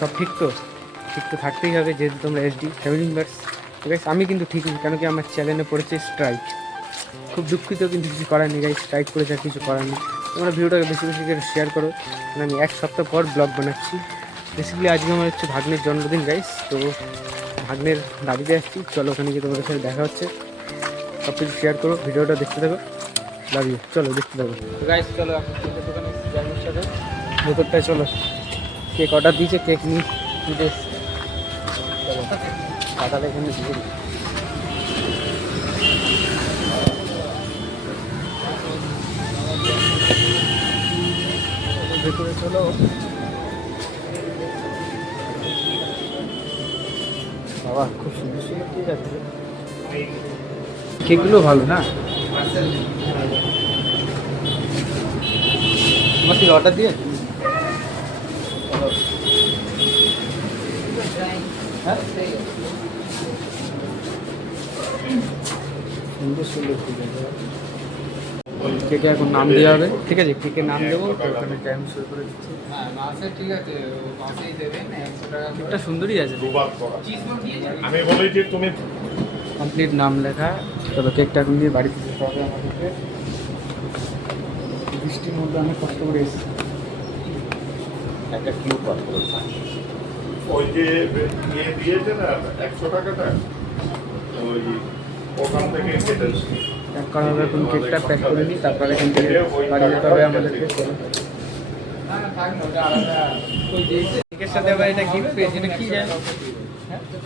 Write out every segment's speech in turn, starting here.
সব ঠিক তো থাকতেই হবে, যেহেতু তোমরা এসডি ফ্যামিলি মেম্বার্স। তো গাইস আমি কিন্তু ঠিক নেই, কেন কি আমার চ্যানেলে পড়েছে স্ট্রাইক। খুব দুঃখিত, কিন্তু কিছু করার নেই গাইস, স্ট্রাইক করেছে আর কিছু করার নেই। তোমরা ভিডিওটাকে বেশি বেশি করে শেয়ার করো, কারণ আমি এক সপ্তাহ পর ব্লগ বানাচ্ছি। বেসিক্যালি আজকে আমার হচ্ছে ভাগ্নের জন্মদিন গাইস, তো ভাগ্নের বাড়িতে আসছি, চলো ওখানে গিয়ে তোমাদের সাথে দেখা হচ্ছে। সব কিছু শেয়ার করো, ভিডিওটা দেখতে থাকো, লাভ ইউ। চলো দেখতে থাকো গাইস, চলো এখন কেকের দোকানে জানির সাথে ভেতরটায় চলো। কেক অর্ডার দিয়েছে, কেক নিয়ে চলো খাতাটা এখানে দিয়ে দিই। ভেতরে চলো। বাবা খুব সুন্দর সুন্দর কেক আছে, কেকগুলো ভালো না। তোমার কি অর্ডার দিয়ে হ্যাঁ সুন্দর সুন্দর কেক আছে। কেকে এখন নাম দেওয়া হবে, ঠিক আছে? কেকের নাম দেবো, তো ওখানে টাইম শুরু করে দিচ্ছি। ঠিক আছে, কেকটা সুন্দরই আছে। আমি বলি যে তুমি কমপ্লিট নাম লেখা। তবে কেকটা এখন দিয়ে বাড়িতে যেতে হবে আমাদেরকে। বৃষ্টির মধ্যে অনেক কষ্ট করে এসেছি। একটা কিউ পাস করেছে, ওই যে নিয়ে দিয়েছে না 100 টাকাটা, ওই ওখান থেকে কেটেছে। প্যাক করা হবে, এখন কেকটা প্যাক করে নিই, তারপরে এখান থেকে বাড়ি যেতে হবে আমাদেরকে। কেকের সাথে আবার এটা গিফট পেয়েছি, এটা কি জানো?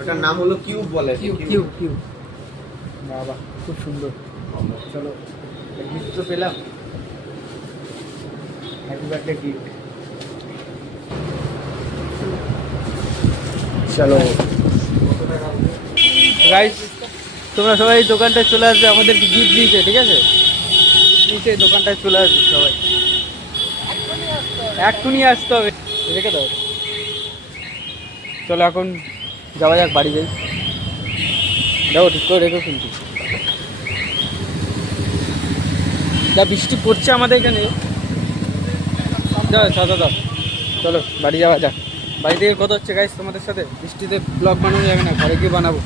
ওটার নাম হলো কিউব বলে। কিউ বাবা খুব সুন্দর। চলো গিফট তো পেলাম, হ্যাপি বার্থডে গিফট। চলো গাইস, তোমরা সবাই এই দোকানটায় চলে আসবে, আমাদেরকে গিফট দিয়েছে, ঠিক আছে? নিচে এই দোকানটায় চলে আসবে সবাই, এক্ষুনি আসতে হবে, রেখে দাও। চলো এখন যাওয়া যাক, বাড়ি যাই। দেখো ঠিক করে রেখো কিন্তু। যা বৃষ্টি পড়ছে আমাদের এখানে, দাও দাও। চলো বাড়ি যাওয়া যাক। বাড়ি থেকে কথা হচ্ছে গাইস তোমাদের সাথে। বৃষ্টিতে ব্লগ বানানো যাবে না, ঘরে গিয়ে বানাবো।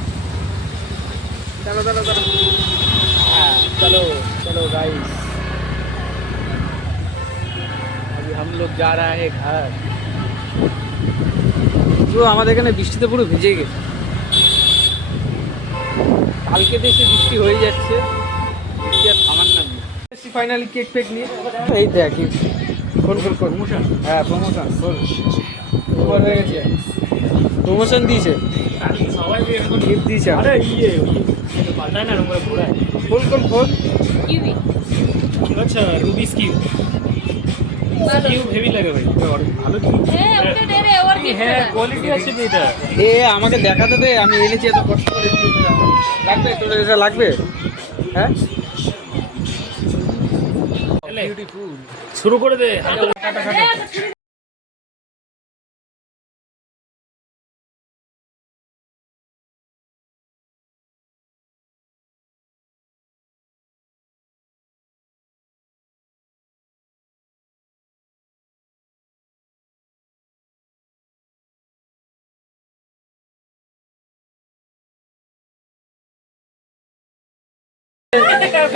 চলো হ্যাঁ चलो गाइस, अभी हम लोग जा रहा है घर। পুরো আমাদের এখানে বৃষ্টিতে পুরো ভিজে গেছে, কালকে দেশে বৃষ্টি হয়ে যাচ্ছে, বৃষ্টি আর থামার নাম নেই। ফাইনালি কেক ফেক নিয়ে এই দেখ কোন প্রমোশন, হ্যাঁ প্রমোশন খবর হয়ে গেছে, প্রমোশন দিয়েছে সবাই, গিফট দিয়েছে। আরে পাল্টায় না নম্বরে ঘোরায় ফোন কিউবি। আচ্ছা রুবিস কিউব হেভি লাগে ভাই, ভালো কি হ্যাঁ ওটা দে রে, और কি হ্যাঁ কোয়ালিটি আছে এটা। আমাকে দেখাতে দে, আমি এনেছি এত কষ্ট করে। লাগবে তোর, এটা লাগবে? হ্যাঁ বিউটিফুল, শুরু করে দে।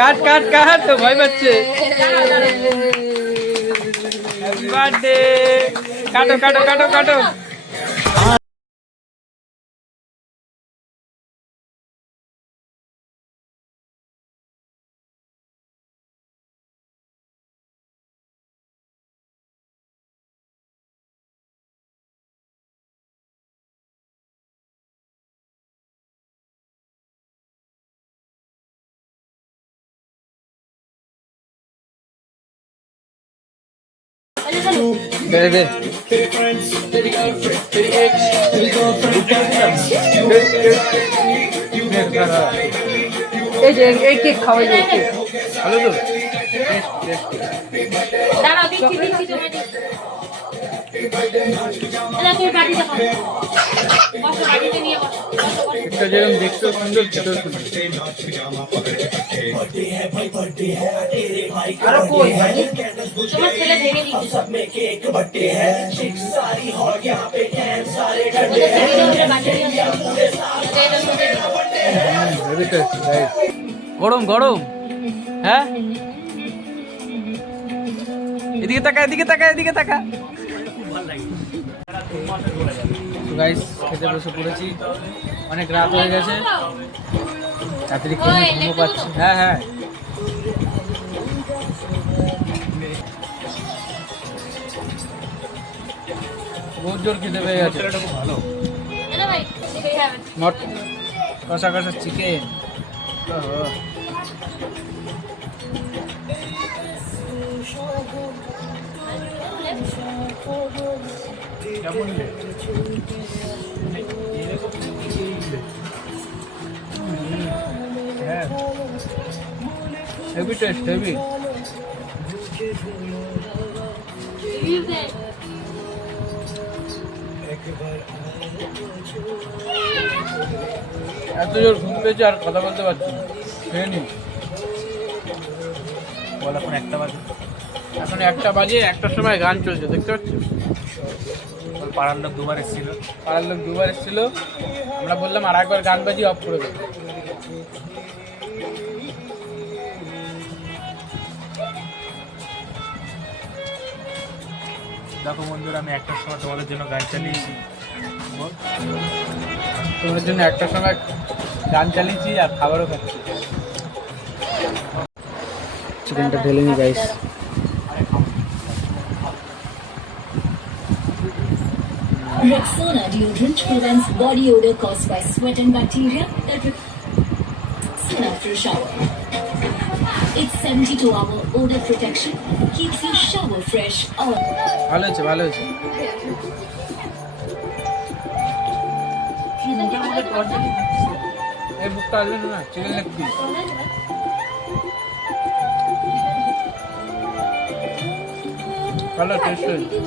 কাট তো ভয় পাচ্ছে। হ্যাপি বার্থডে, কাটো। দে এই যে এই কেক খাওয়াই যাচ্ছে, ভালো তো। দাঁড়াও দিচ্ছি তোমায় দিচ্ছি। এলা তুই বাটিতে খাও বসো বাটিতে নিয়ে বসো বসো বসো একটা যেরকম দেখতেও সুন্দর খেতেও সুন্দর। আরে কই ভাই? তোমার ছেলে ভেঙে দিচ্ছে ওদের ছেলে বাটি দিয়ে দাও এটার মধ্যে দিও। Heavy taste guys. গরম গরম, হ্যাঁ এদিকে তাকা এদিকে তাকা এদিকে তাকা। গাইস খেতে বসে পড়েছি, অনেক রাত হয়ে গেছে, তাড়াতাড়ি খেয়ে ঘুমো পাচ্ছি। হ্যাঁ হ্যাঁ বহুত জোর খেতে পেয়ে গেছে। এলা ভাই দেখে যাবেন নট কষা কষা chicken. Heavy taste heavy. Review দে এত জোর ঘুম পেয়েছে আর কথা বলতে পারছি না। খেয়ে নি। বল এখন 1টা বাজে। এখন 1টা বাজে, 1টার সময় গান চলছে দেখতে পাচ্ছ। পাড়ার লোক দুবার এসেছিল। পাড়ার লোক দুবার এসেছিল, আমরা বললাম আর একবার গান বাজি অফ করে দেবো। দেখো বন্ধুরা, আমি 1টার সময় তোমাদের জন্য গান চালিয়েছি। তোমার জন্য 1টার সময় গান চালিয়েছি আর খাবারও খাচ্ছি। চিকেনটা ঢেলে নি guys. Rexona deodorant prevents body odor caused by sweat and bacteria that soon after a shower. Its 72-hour odor protection keeps your shower fresh all ভালো হয়েছে ভালো হয়েছে। এই বুকটা আসবে না, চিকেন লেগ পিস। ভালো টেস্ট হয়েছে।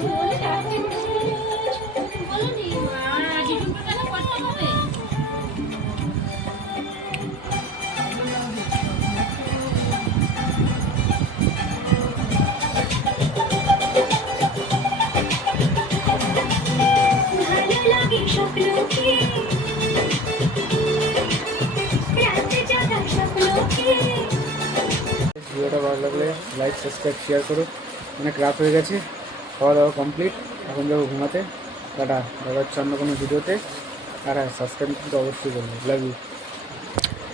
ভিডিওটা ভালো লাগলে লাইক সাবস্ক্রাইব শেয়ার করো। অনেক রাত হয়ে গেছে, খাওয়া দাওয়া কমপ্লিট, এখন যাবো ঘুমাতে। টাটা, দেখা হচ্ছে অন্য কোনো ভিডিওতে। আর হ্যাঁ, সাবস্ক্রাইব কিন্তু অবশ্যই করবে। Love you.